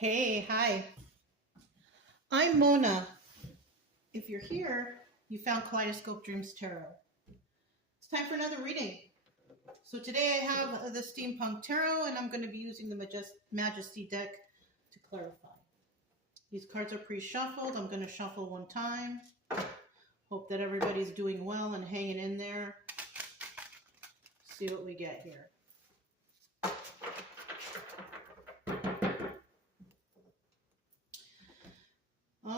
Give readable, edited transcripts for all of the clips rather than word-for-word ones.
Hey, hi. I'm Mona. If you're here, you found Kaleidoscope Dreams Tarot. It's time for another reading. So today I have the Steampunk Tarot, and I'm going to be using the Majesty deck to clarify. These cards are pre-shuffled. I'm going to shuffle one time. Hope that everybody's doing well and hanging in there. See what we get here.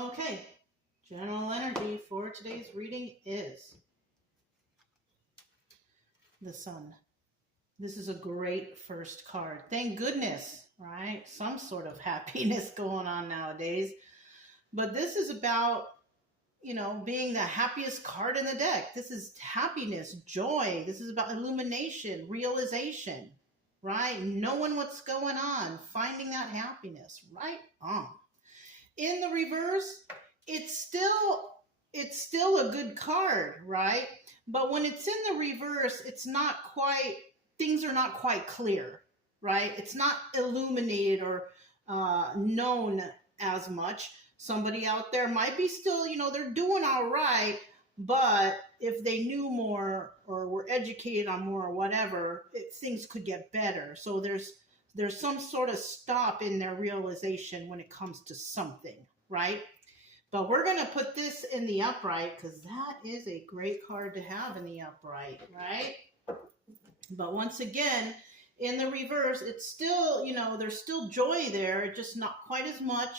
Okay, general energy for today's reading is the Sun. This is a great first card. Thank goodness, right? Some sort of happiness going on nowadays. But this is about, being the happiest card in the deck. This is happiness, joy. This is about illumination, realization, right? Knowing what's going on, finding that happiness, right on. In the reverse, it's still a good card, right? But when it's in the reverse, things are not quite clear, right? It's not illuminated or known as much. Somebody out there might be still, they're doing all right, but if they knew more or were educated on more or whatever, things could get better. So there's some sort of stop in their realization when it comes to something, right? But we're going to put this in the upright because that is a great card to have in the upright, right? But once again, in the reverse, it's still, there's still joy there, just not quite as much.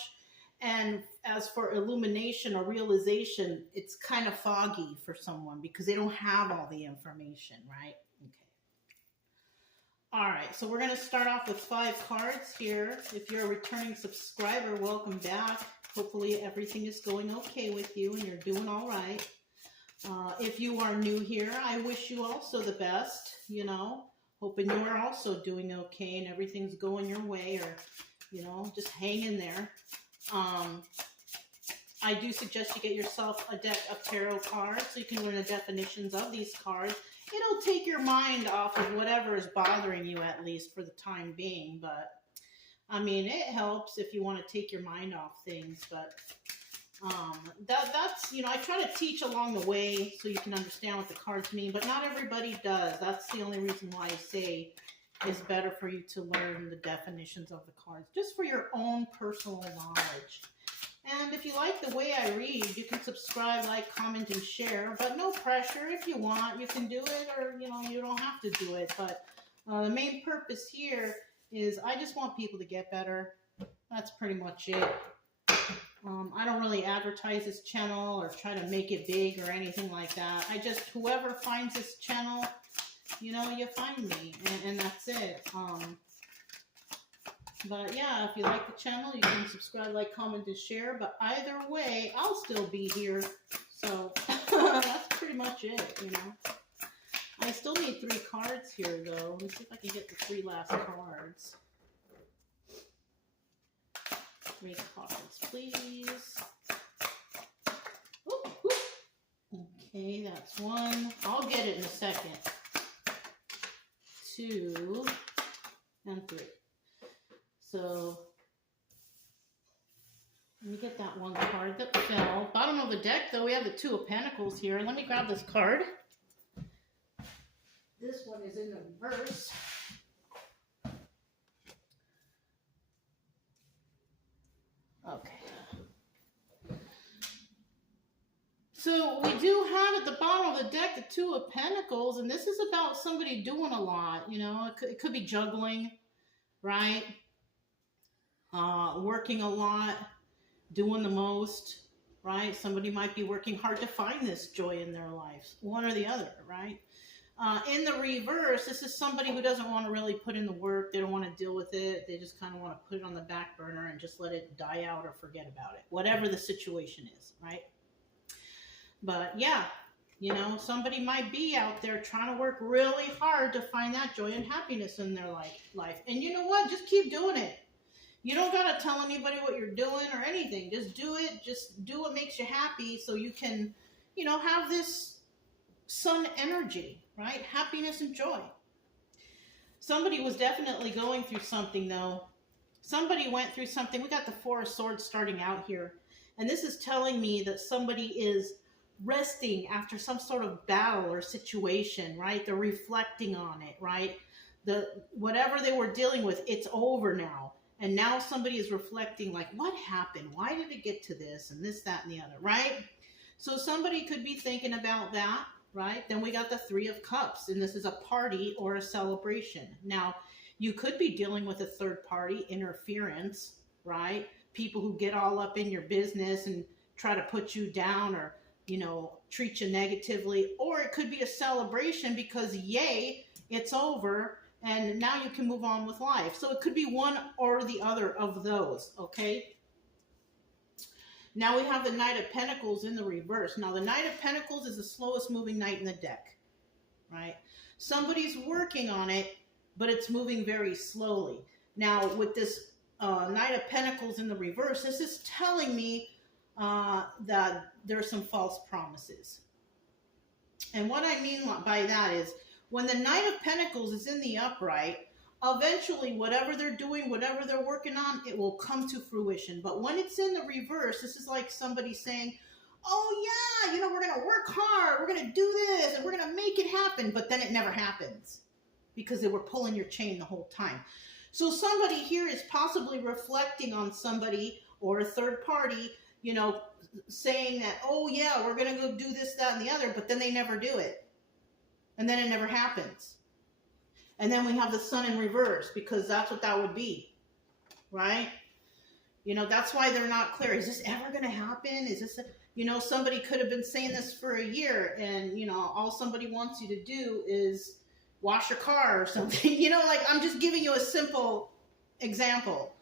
And as for illumination or realization, it's kind of foggy for someone because they don't have all the information, right? Okay. All right, so we're going to start off with 5 cards here. If you're a returning subscriber, welcome back. Hopefully everything is going okay with you and you're doing all right. If you are new here, I wish you also the best, hoping you are also doing okay and everything's going your way, or, just hang in there. I do suggest you get yourself a deck of tarot cards so you can learn the definitions of these cards. It'll take your mind off of whatever is bothering you, at least for the time being. But, it helps if you want to take your mind off things. But that's, I try to teach along the way so you can understand what the cards mean. But not everybody does. That's the only reason why I say it's better for you to learn the definitions of the cards, just for your own personal knowledge. And if you like the way I read, you can subscribe, like, comment, and share. But no pressure. If you want, you can do it, or, you don't have to do it. But the main purpose here is I just want people to get better. That's pretty much it. I don't really advertise this channel or try to make it big or anything like that. Whoever finds this channel, you find me, and that's it. But yeah, if you like the channel, you can subscribe, like, comment, and share. But either way, I'll still be here. So that's pretty much it, I still need 3 cards here, though. Let me see if I can get the 3 last cards. 3 cards, please. Ooh, ooh. Okay, that's 1. I'll get it in a second. 2 and 3. So let me get that 1 card that fell. Bottom of the deck, though, we have the 2 of Pentacles here. Let me grab this card. This one is in the reverse. Okay. So we do have at the bottom of the deck the 2 of Pentacles, and this is about somebody doing a lot. It could be juggling, right? Working a lot, doing the most, right? Somebody might be working hard to find this joy in their lives, one or the other, right? In the reverse, this is somebody who doesn't want to really put in the work. They don't want to deal with it. They just kind of want to put it on the back burner and just let it die out or forget about it, whatever the situation is, right? But yeah, somebody might be out there trying to work really hard to find that joy and happiness in their life. And you know what? Just keep doing it. You don't got to tell anybody what you're doing or anything. Just do it. Just do what makes you happy so you can, have this sun energy, right? Happiness and joy. Somebody was definitely going through something, though, Somebody went through something. We got the Four of Swords starting out here. And this is telling me that somebody is resting after some sort of battle or situation, right? They're reflecting on it, right? Whatever they were dealing with, it's over now. And now somebody is reflecting like, what happened? Why did it get to this and this, that, and the other, right? So somebody could be thinking about that, right? Then we got the Three of Cups, and this is a party or a celebration. Now, you could be dealing with a third party interference, right? People who get all up in your business and try to put you down or, you know, treat you negatively. Or it could be a celebration because, yay, it's over and now you can move on with life. So it could be one or the other of those, okay? Now we have the Knight of Pentacles in the reverse. Now the Knight of Pentacles is the slowest moving knight in the deck, right? Somebody's working on it, but it's moving very slowly. Now with this Knight of Pentacles in the reverse, this is telling me that there's some false promises. And what I mean by that is when the Knight of Pentacles is in the upright, eventually whatever they're doing, whatever they're working on, it will come to fruition. But when it's in the reverse, this is like somebody saying, oh yeah, you know, we're going to work hard, we're going to do this, and we're going to make it happen. But then it never happens because they were pulling your chain the whole time. So somebody here is possibly reflecting on somebody or a third party, you know, saying that, oh yeah, we're going to go do this, that, and the other, but then they never do it. And then it never happens. And then we have the Sun in reverse because that's what that would be, right? You know, that's why they're not clear. Is this ever going to happen? Is this, you know, somebody could have been saying this for a year and, you know, all somebody wants you to do is wash your car or something. You know, like I'm just giving you a simple example.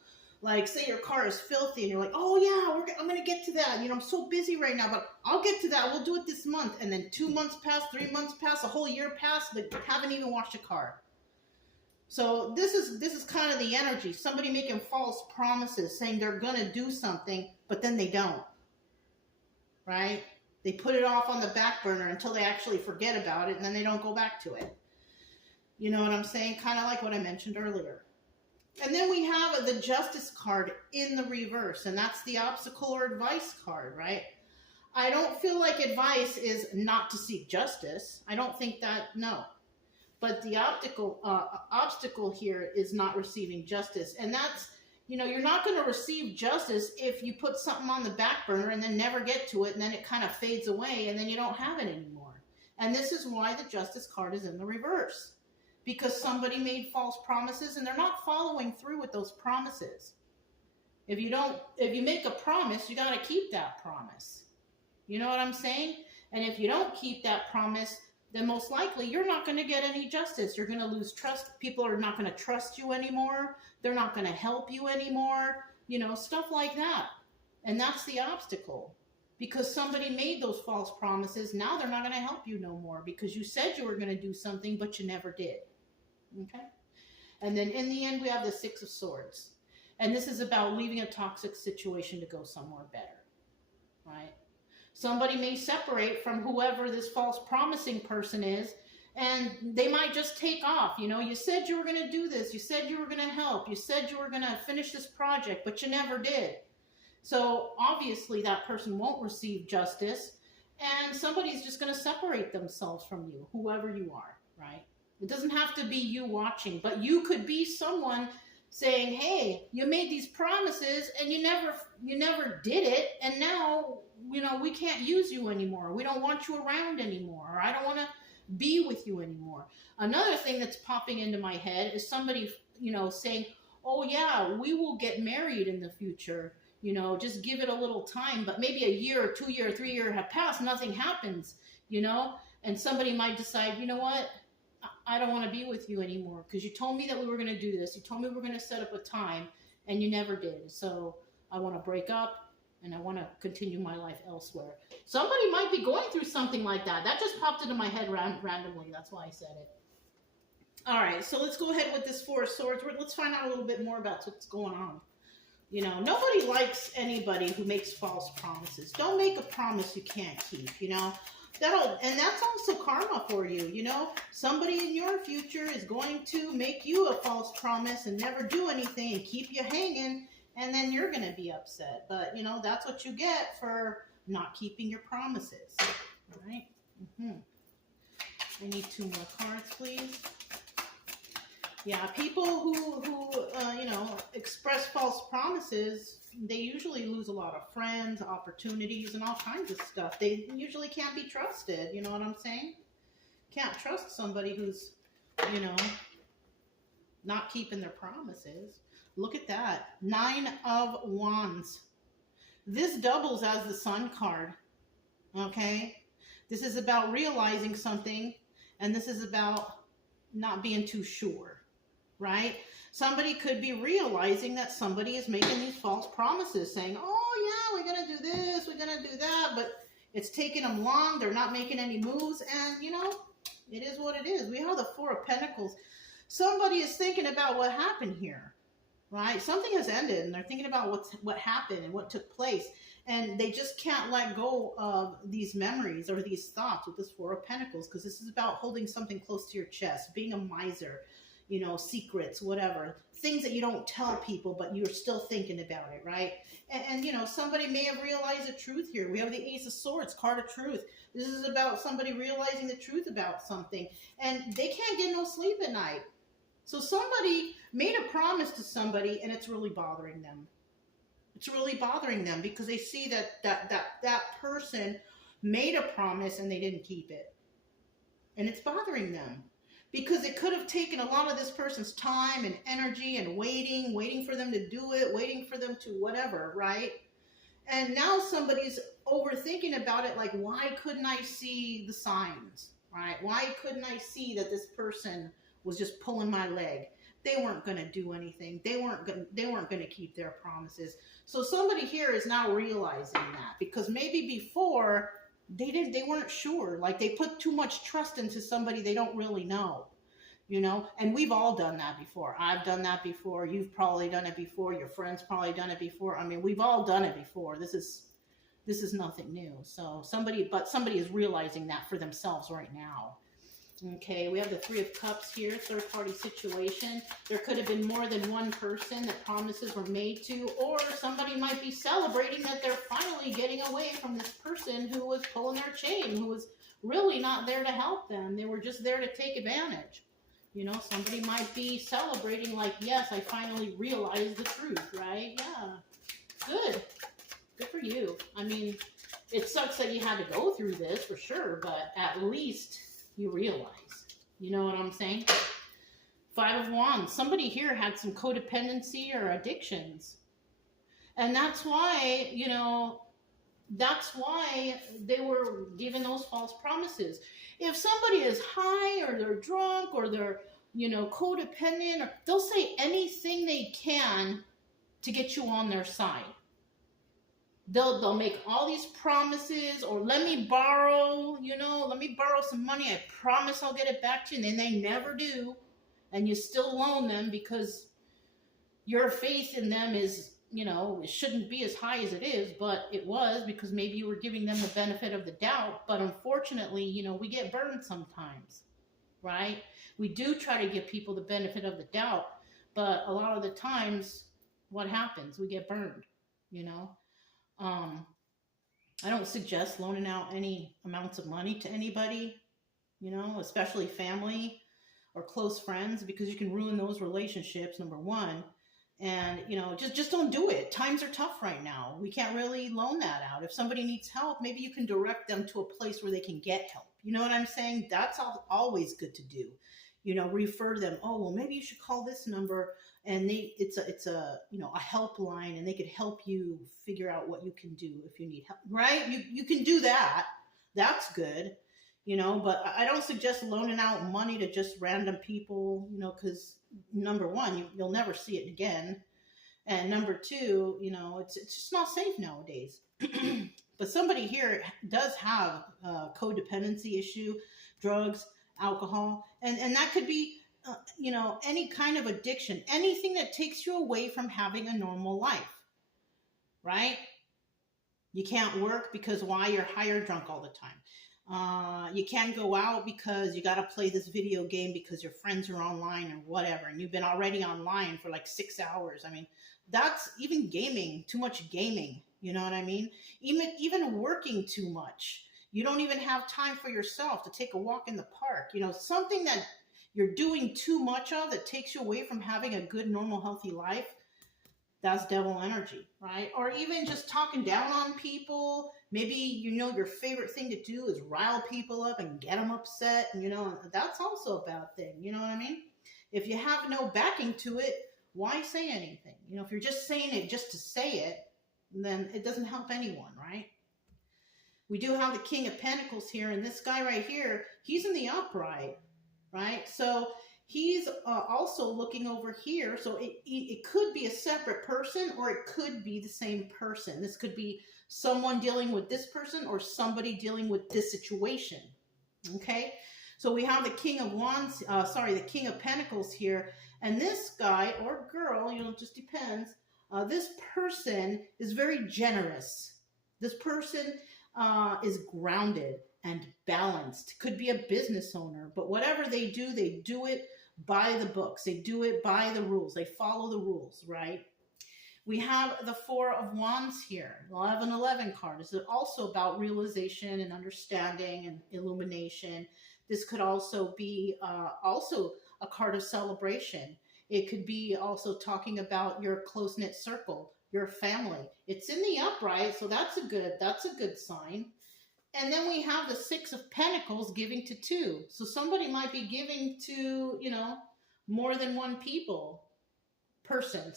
Like say your car is filthy and you're like, oh yeah, I'm going to get to that. You know, I'm so busy right now, but I'll get to that. We'll do it this month. And then 2 months pass, 3 months pass, a whole year pass, but haven't even washed your car. So this is kind of the energy. Somebody making false promises saying they're going to do something, but then they don't, right? They put it off on the back burner until they actually forget about it and then they don't go back to it. You know what I'm saying? Kind of like what I mentioned earlier. And then we have the Justice card in the reverse, and that's the obstacle or advice card, right? I don't feel like advice is not to seek justice. I don't think that, no. But the obstacle here is not receiving justice. And that's, you know, you're not going to receive justice if you put something on the back burner and then never get to it, and then it kind of fades away, and then you don't have it anymore. And this is why the Justice card is in the reverse. Because somebody made false promises and they're not following through with those promises. If you make a promise, you got to keep that promise. You know what I'm saying? And if you don't keep that promise, then most likely you're not going to get any justice. You're going to lose trust. People are not going to trust you anymore. They're not going to help you anymore. You know, stuff like that. And that's the obstacle. Because somebody made those false promises, now they're not going to help you no more because you said you were going to do something, but you never did. Okay? And then in the end, we have the Six of Swords. And this is about leaving a toxic situation to go somewhere better. Right? Somebody may separate from whoever this false promising person is, and they might just take off. You know, you said you were going to do this. You said you were going to help. You said you were going to finish this project, but you never did. So obviously that person won't receive justice, and somebody's just going to separate themselves from you, whoever you are, right? It doesn't have to be you watching, but you could be someone saying, hey, you made these promises and you never did it, and now, you know, we can't use you anymore. We don't want you around anymore, or I don't want to be with you anymore. Another thing that's popping into my head is somebody, you know, saying, oh yeah, we will get married in the future. You know, just give it a little time, but maybe a year or 2 year, 3 year have passed, nothing happens, you know, and somebody might decide, you know what, I don't want to be with you anymore because you told me that we were going to do this. You told me we were going to set up a time and you never did. So I want to break up and I want to continue my life elsewhere. Somebody might be going through something like that. That just popped into my head randomly. That's why I said it. All right, so let's go ahead with this Four of Swords. Let's find out a little bit more about what's going on. You know, nobody likes anybody who makes false promises. Don't make a promise you can't keep, you know. And that's also karma for you. You know, somebody in your future is going to make you a false promise and never do anything and keep you hanging, and then you're going to be upset. But you know, that's what you get for not keeping your promises. All right. I need 2 more cards, please. Yeah, people who you know, express false promises, they usually lose a lot of friends, opportunities, and all kinds of stuff. They usually can't be trusted. You know what I'm saying? Can't trust somebody who's, you know, not keeping their promises. Look at that. 9 of Wands. This doubles as the Sun card. Okay? This is about realizing something, and this is about not being too sure. Right? Somebody could be realizing that somebody is making these false promises, saying, oh yeah, we're going to do this, we're going to do that, but it's taking them long, they're not making any moves, and you know, it is what it is. We have the 4 of Pentacles. Somebody is thinking about what happened here, right? Something has ended, and they're thinking about what happened and what took place, and they just can't let go of these memories or these thoughts with this 4 of Pentacles, because this is about holding something close to your chest, being a miser, you know, secrets, whatever, things that you don't tell people, but you're still thinking about it, right? And you know, somebody may have realized the truth here. We have the Ace of Swords, card of truth. This is about somebody realizing the truth about something, and they can't get no sleep at night. So somebody made a promise to somebody, and it's really bothering them. It's really bothering them because they see that person made a promise and they didn't keep it, and it's bothering them. Because it could have taken a lot of this person's time and energy and waiting for them to do it, waiting for them to whatever, right? And now somebody's overthinking about it, like, why couldn't I see the signs, right? Why couldn't I see that this person was just pulling my leg? They weren't going to do anything. They weren't going to keep their promises. So somebody here is now realizing that, because maybe before they weren't sure. Like, they put too much trust into somebody they don't really know, you know? And we've all done that before. I've done that before. You've probably done it before. Your friends probably done it before. I mean, we've all done it before. This is nothing new. So somebody is realizing that for themselves right now. Okay, we have the 3 of Cups here, third-party situation. There could have been more than one person that promises were made to, or somebody might be celebrating that they're finally getting away from this person who was pulling their chain, who was really not there to help them. They were just there to take advantage. You know, somebody might be celebrating like, yes, I finally realized the truth, right? Yeah, good. Good for you. I mean, it sucks that you had to go through this for sure, but at least you realize, you know what I'm saying? 5 of Wands. Somebody here had some codependency or addictions. And that's why, you know, that's why they were given those false promises. If somebody is high or they're drunk or they're, you know, codependent, or they'll say anything they can to get you on their side. They'll make all these promises, or let me borrow, you know, let me borrow some money. I promise I'll get it back to you. And then they never do. And you still loan them because your faith in them is, you know, it shouldn't be as high as it is, but it was, because maybe you were giving them the benefit of the doubt. But unfortunately, you know, we get burned sometimes, right? We do try to give people the benefit of the doubt, but a lot of the times, what happens? We get burned, you know? I don't suggest loaning out any amounts of money to anybody, you know, especially family or close friends, because you can ruin those relationships, number one. And, you know, just don't do it. Times are tough right now. We can't really loan that out. If somebody needs help, maybe you can direct them to a place where they can get help. You know what I'm saying? That's always good to do. You know, refer them. Oh, well, maybe you should call this number, and it's a you know, a helpline, and they could help you figure out what you can do if you need help, right? You can do that. That's good, you know, but I don't suggest loaning out money to just random people, you know, because number one, you'll never see it again, and number two, you know, it's just not safe nowadays. But somebody here does have a codependency issue, drugs, alcohol, and that could be, you know, any kind of addiction, anything that takes you away from having a normal life, right? You can't work because why? You're high or drunk all the time. You can't go out because you got to play this video game because your friends are online or whatever, and you've been already online for like 6 hours. I mean, that's even gaming, too much gaming. You know what I mean? Even working too much. You don't even have time for yourself to take a walk in the park. You know, something that you're doing too much of that takes you away from having a good, normal, healthy life. That's devil energy, right? Or even just talking down on people. Maybe, you know, your favorite thing to do is rile people up and get them upset. And, you know, that's also a bad thing. You know what I mean? If you have no backing to it, why say anything? You know, if you're just saying it just to say it, then it doesn't help anyone, right? We do have the King of Pentacles here, and this guy right here, he's in the upright, right? So he's also looking over here. So it could be a separate person, or it could be the same person. This could be someone dealing with this person or somebody dealing with this situation. Okay. So we have the King of Wands, the King of Pentacles here. And this guy or girl, you know, it just depends. This person is very generous. This person is grounded and balanced. Could be a business owner, but whatever they do it by the books. They do it by the rules. They follow the rules, right? We have the Four of Wands here, the 1111 card. This is also about realization and understanding and illumination. This could also be also a card of celebration. It could be also talking about your close-knit circle, your family. It's in the upright, so that's a good sign. And then we have the Six of Pentacles giving to two. So somebody might be giving to, you know, more than one person,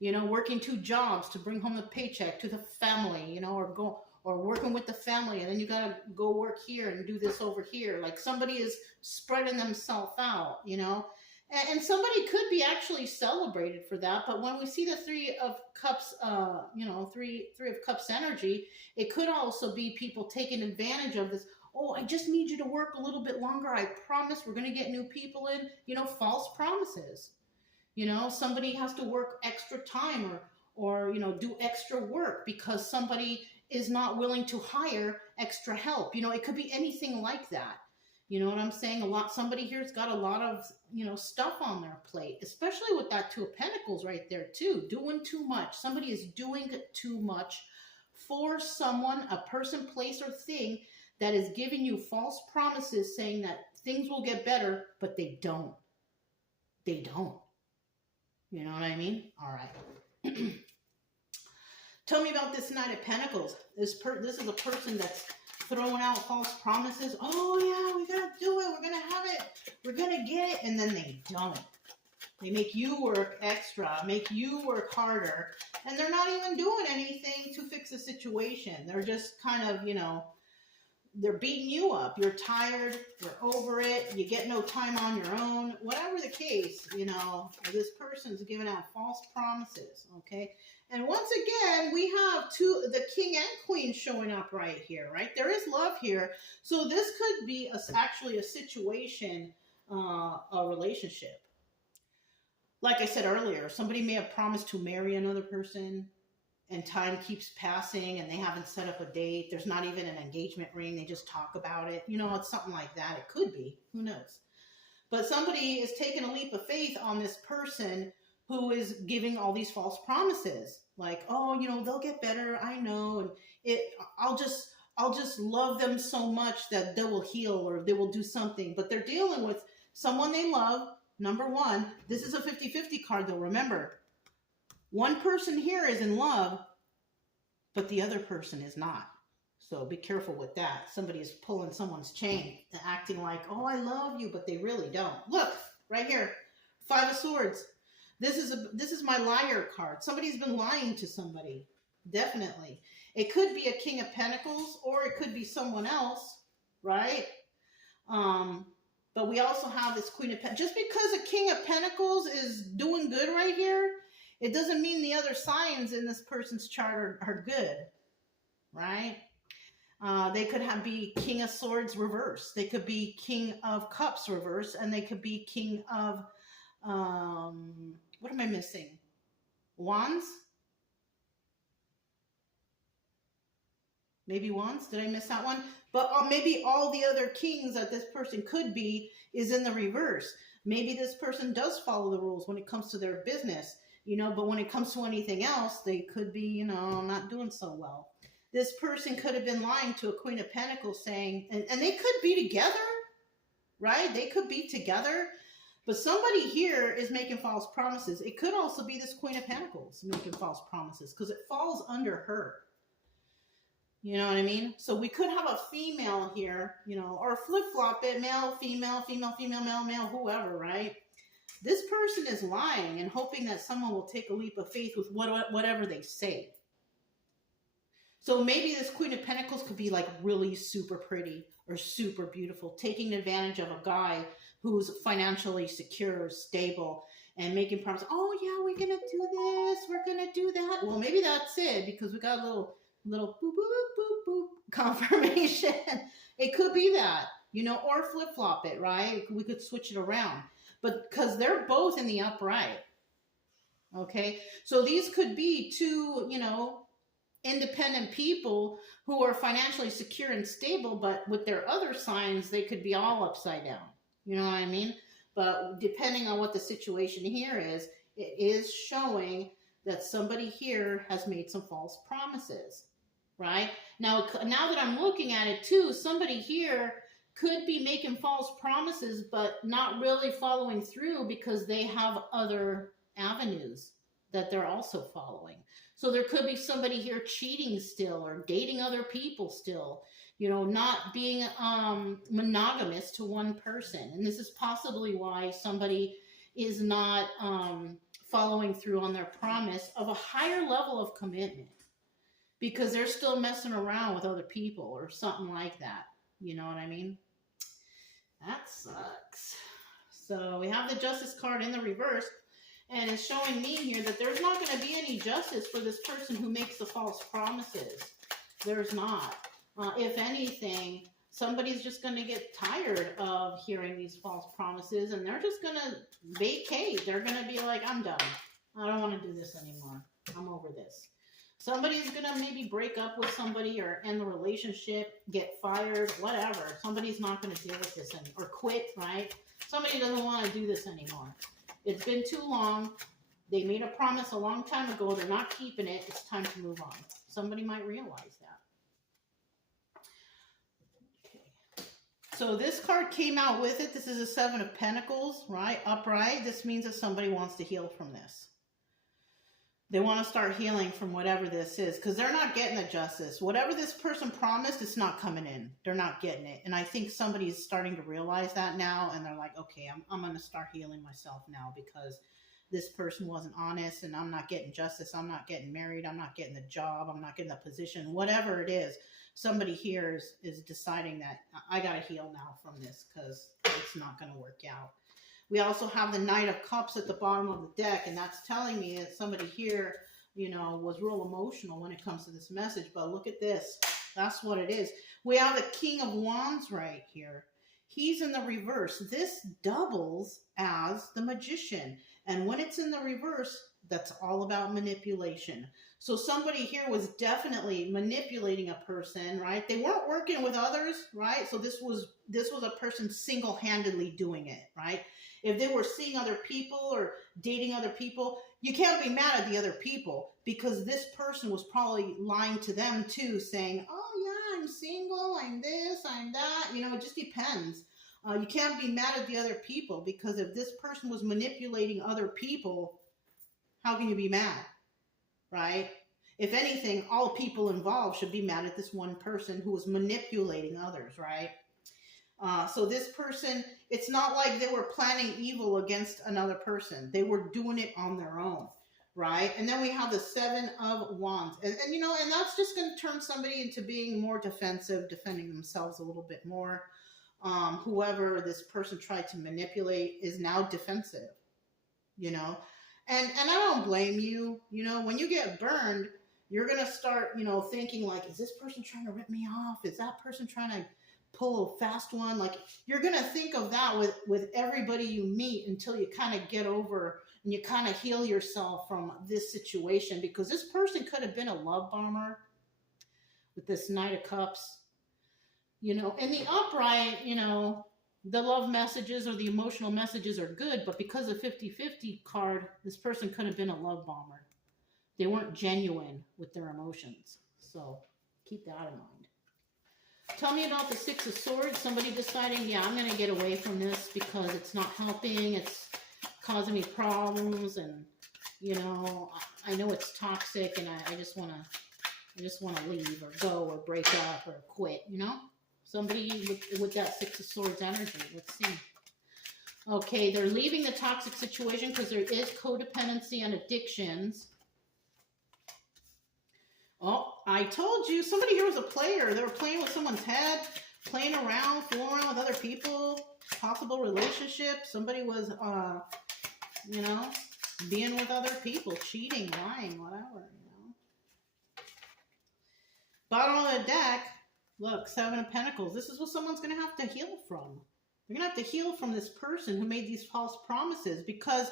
you know, working 2 jobs to bring home the paycheck to the family, you know, or working with the family, and then you got to go work here and do this over here. Like somebody is spreading themselves out, you know, and somebody could be actually celebrated for that. But when we see the Three of Cups, Three of Cups energy, it could also be people taking advantage of this. Oh, I just need you to work a little bit longer. I promise we're going to get new people in, you know, false promises. You know, somebody has to work extra time or, you know, do extra work because somebody is not willing to hire extra help. You know, it could be anything like that. You know what I'm saying? Somebody here's got a lot of, you know, stuff on their plate, especially with that Two of Pentacles right there too. Doing too much. Somebody is doing too much for someone, a person, place, or thing that is giving you false promises saying that things will get better, but they don't. They don't. You know what I mean? All right. Tell me about this Knight of Pentacles. This is a person that's throwing out false promises. Oh yeah, we gotta do it. We're gonna have it. We're gonna get it, and then they don't. They make you work extra, make you work harder, and they're not even doing anything to fix the situation. They're just kind of, you know, they're beating you up. You're tired. You're over it. You get no time on your own. Whatever the case, you know, this person's giving out false promises, okay? And once again, we have the King and Queen showing up right here, right? There is love here. So this could be actually a situation, a relationship. Like I said earlier, somebody may have promised to marry another person, and time keeps passing and they haven't set up a date. There's not even an engagement ring. They just talk about it. You know, it's something like that. It could be. Who knows? But somebody is taking a leap of faith on this person who is giving all these false promises. Like, oh, you know, they'll get better. I know. And I'll just love them so much that they will heal or they will do something. But they're dealing with someone they love. Number one, this is a 50-50 card though. Remember, one person here is in love, but the other person is not. So be careful with that. Somebody is pulling someone's chain, acting like, oh, I love you, but they really don't. Look, right here, 5 of Swords. This is my liar card. Somebody's been lying to somebody, definitely. It could be a King of Pentacles, or it could be someone else, right? But we also have this Queen of Pentacles. Just because a King of Pentacles is doing good right here, it doesn't mean the other signs in this person's chart are good, right? They could be King of Swords reverse. They could be King of Cups reverse, and they could be King of, what am I missing? Wands? Maybe once. Did I miss that one? But maybe all the other kings that this person could be is in the reverse. Maybe this person does follow the rules when it comes to their business, but when it comes to anything else, they could be, not doing so well. This person could have been lying to a Queen of Pentacles saying, and they could be together, right? They could be together, but somebody here is making false promises. It could also be this Queen of Pentacles making false promises because it falls under her. You know what I mean? So we could have a female here, or flip-flop it, male, female, female, female, male, male, whoever, right? This person is lying and hoping that someone will take a leap of faith with whatever they say. So maybe this Queen of Pentacles could be like really super pretty or super beautiful, taking advantage of a guy who's financially secure, stable, and making promises. Oh yeah, we're going to do this. We're going to do that. Well, maybe that's it because we got a little boop, boop, boop, boop confirmation. It could be that, or flip-flop it, right? We could switch it around. But because they're both in the upright. Okay. So these could be two, independent people who are financially secure and stable, but with their other signs, they could be all upside down. You know what I mean? But depending on what the situation here is, it is showing that somebody here has made some false promises, right? Now that I'm looking at it too, somebody here could be making false promises, but not really following through because they have other avenues that they're also following. So there could be somebody here cheating still or dating other people still, not being monogamous to one person. And this is possibly why somebody is not following through on their promise of a higher level of commitment because they're still messing around with other people or something like that. You know what I mean? That sucks. So we have the Justice card in the reverse. And it's showing me here that there's not going to be any justice for this person who makes the false promises. There's not. If anything, somebody's just going to get tired of hearing these false promises and they're just going to vacate. They're going to be like, I'm done. I don't want to do this anymore. I'm over this. Somebody's going to maybe break up with somebody or end the relationship, get fired, whatever. Somebody's not going to deal with this anymore or quit, right? Somebody doesn't want to do this anymore. It's been too long. They made a promise a long time ago. They're not keeping it. It's time to move on. Somebody might realize that. Okay. So this card came out with it. This is a 7 of Pentacles, right? Upright. This means that somebody wants to heal from this. They want to start healing from whatever this is because they're not getting the justice. Whatever this person promised, it's not coming in. They're not getting it. And I think somebody's starting to realize that now. And they're like, okay, I'm going to start healing myself now because this person wasn't honest and I'm not getting justice. I'm not getting married. I'm not getting the job. I'm not getting the position. Whatever it is, somebody here is deciding that I got to heal now from this because it's not going to work out. We also have the Knight of Cups at the bottom of the deck, and that's telling me that somebody here, was real emotional when it comes to this message. But look at this. That's what it is. We have the King of Wands right here. He's in the reverse. This doubles as the Magician. And when it's in the reverse, that's all about manipulation. So somebody here was definitely manipulating a person, right? They weren't working with others, right? So this was a person single-handedly doing it, right? If they were seeing other people or dating other people, you can't be mad at the other people because this person was probably lying to them too, saying, oh yeah, I'm single, I'm this, I'm that. It just depends. You can't be mad at the other people because if this person was manipulating other people, how can you be mad, right? If anything, all people involved should be mad at this one person who was manipulating others, right? So this person, it's not like they were planning evil against another person. They were doing it on their own, right? And then we have the 7 of Wands. And that's just going to turn somebody into being more defensive, defending themselves a little bit more. Whoever this person tried to manipulate is now defensive, And I don't blame you. When you get burned, you're going to start, thinking like, is this person trying to rip me off? Is that person trying to pull a fast one? Like, you're going to think of that with everybody you meet until you kind of get over and you kind of heal yourself from this situation, because this person could have been a love bomber, with this Knight of Cups. In the upright, the love messages or the emotional messages are good, but because of 50-50 card, this person could have been a love bomber. They weren't genuine with their emotions. So keep that in mind. Tell me about the Six of Swords. Somebody deciding, yeah, I'm going to get away from this because it's not helping. It's causing me problems, and I know it's toxic, and I just want to leave or go or break up or quit. Somebody with that Six of Swords energy. Let's see. Okay, they're leaving the toxic situation because there is codependency and addictions. Oh, I told you, somebody here was a player. They were playing with someone's head, playing around, fooling around with other people, possible relationship. Somebody was, being with other people, cheating, lying, whatever, Bottom of the deck, look, Seven of Pentacles. This is what someone's going to have to heal from. They're going to have to heal from this person who made these false promises, because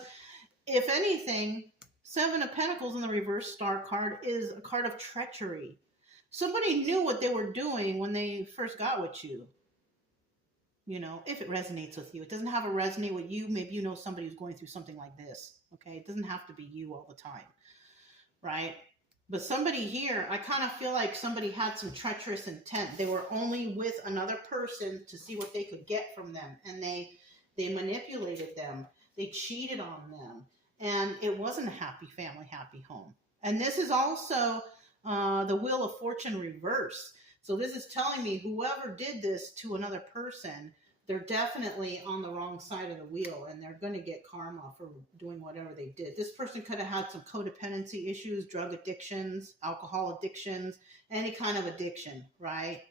if anything, Seven of Pentacles in the reverse star card is a card of treachery. Somebody knew what they were doing when they first got with you. If it resonates with you. It doesn't have to resonate with you. Maybe somebody who's going through something like this. Okay? It doesn't have to be you all the time. Right? But somebody here, I kind of feel like somebody had some treacherous intent. They were only with another person to see what they could get from them. And they manipulated them. They cheated on them. And it wasn't a happy family, happy home. And this is also the Wheel of Fortune reverse. So this is telling me whoever did this to another person, they're definitely on the wrong side of the wheel, and they're going to get karma for doing whatever they did. This person could have had some codependency issues, drug addictions, alcohol addictions, any kind of addiction, right?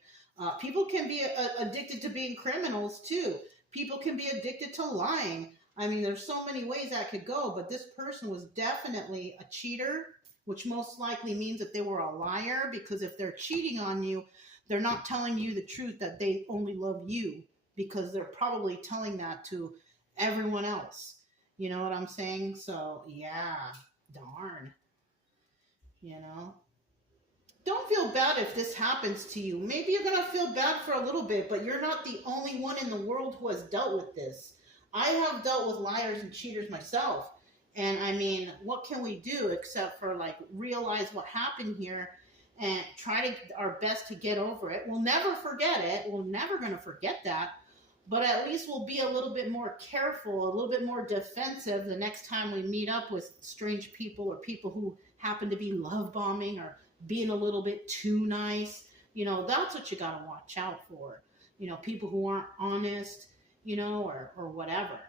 People can be addicted to being criminals too. People can be addicted to lying. I mean, there's so many ways that could go, but this person was definitely a cheater, which most likely means that they were a liar, because if they're cheating on you, they're not telling you the truth that they only love you, because they're probably telling that to everyone else. You know what I'm saying? So, yeah, darn. Don't feel bad if this happens to you. Maybe you're going to feel bad for a little bit, but you're not the only one in the world who has dealt with this. I have dealt with liars and cheaters myself. And I mean, what can we do except for realize what happened here and try to our best to get over it. We'll never forget it. We're never going to forget that. But at least we'll be a little bit more careful, a little bit more defensive the next time we meet up with strange people or people who happen to be love bombing or being a little bit too nice. That's what you got to watch out for. People who aren't honest, or whatever.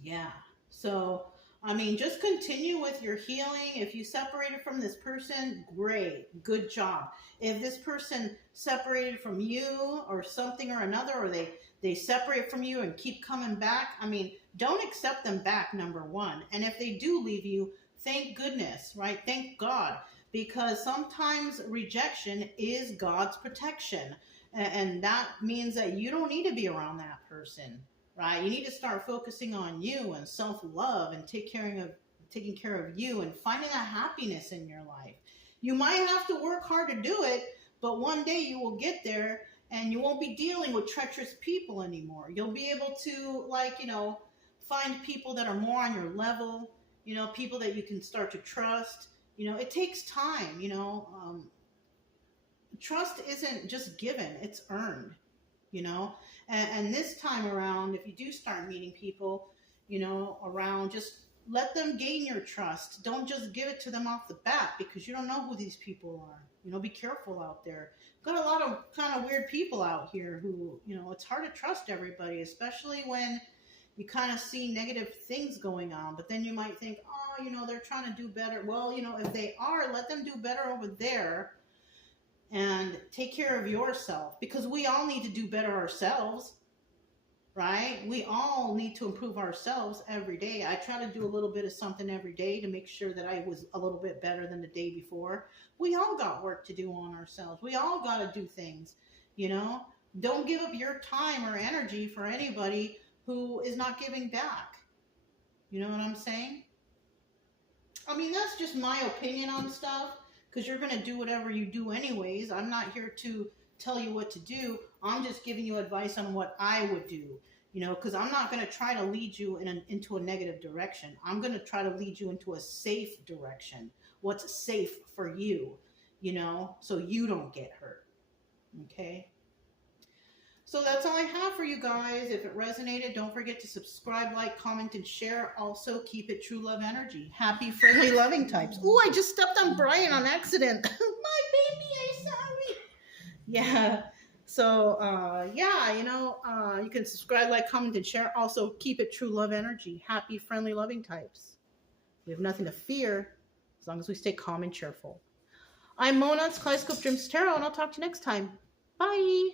Yeah. So, I mean, just continue with your healing. If you separated from this person, great. Good job. If this person separated from you or something or another, or they separate from you and keep coming back, I mean, don't accept them back, number one. And if they do leave you, thank goodness, right? Thank God. Because sometimes rejection is God's protection. And that means that you don't need to be around that person. Right? You need to start focusing on you and self-love and taking care of you and finding that happiness in your life. You might have to work hard to do it, but one day you will get there and you won't be dealing with treacherous people anymore. You'll be able to, find people that are more on your level, people that you can start to trust. It takes time, Trust isn't just given, it's earned. And this time around, if you do start meeting people, around, just let them gain your trust. Don't just give it to them off the bat, because you don't know who these people are. Be careful out there. Got a lot of kind of weird people out here who, it's hard to trust everybody, especially when you kind of see negative things going on. But then you might think, oh, they're trying to do better. Well, if they are, let them do better over there. And take care of yourself, because we all need to do better ourselves, right? We all need to improve ourselves every day. I try to do a little bit of something every day to make sure that I was a little bit better than the day before. We all got work to do on ourselves. We all got to do things, Don't give up your time or energy for anybody who is not giving back. You know what I'm saying? I mean, that's just my opinion on stuff. because you're going to do whatever you do anyways. I'm not here to tell you what to do. I'm just giving you advice on what I would do, you know, because I'm not going to try to lead you into a negative direction. I'm going to try to lead you into a safe direction. What's safe for you, you know, so you don't get hurt. Okay. So that's all I have for you guys. If it resonated, don't forget to subscribe, like, comment, and share. Also, keep it true love energy. Happy, friendly, loving types. Oh, I just stepped on Brian on accident. My baby, I'm sorry. Yeah. So, yeah, you know, you can subscribe, like, comment, and share. Also, keep it true love energy. Happy, friendly, loving types. We have nothing to fear as long as we stay calm and cheerful. I'm Mona, it's Kaleidoscope Dreams Tarot, and I'll talk to you next time. Bye.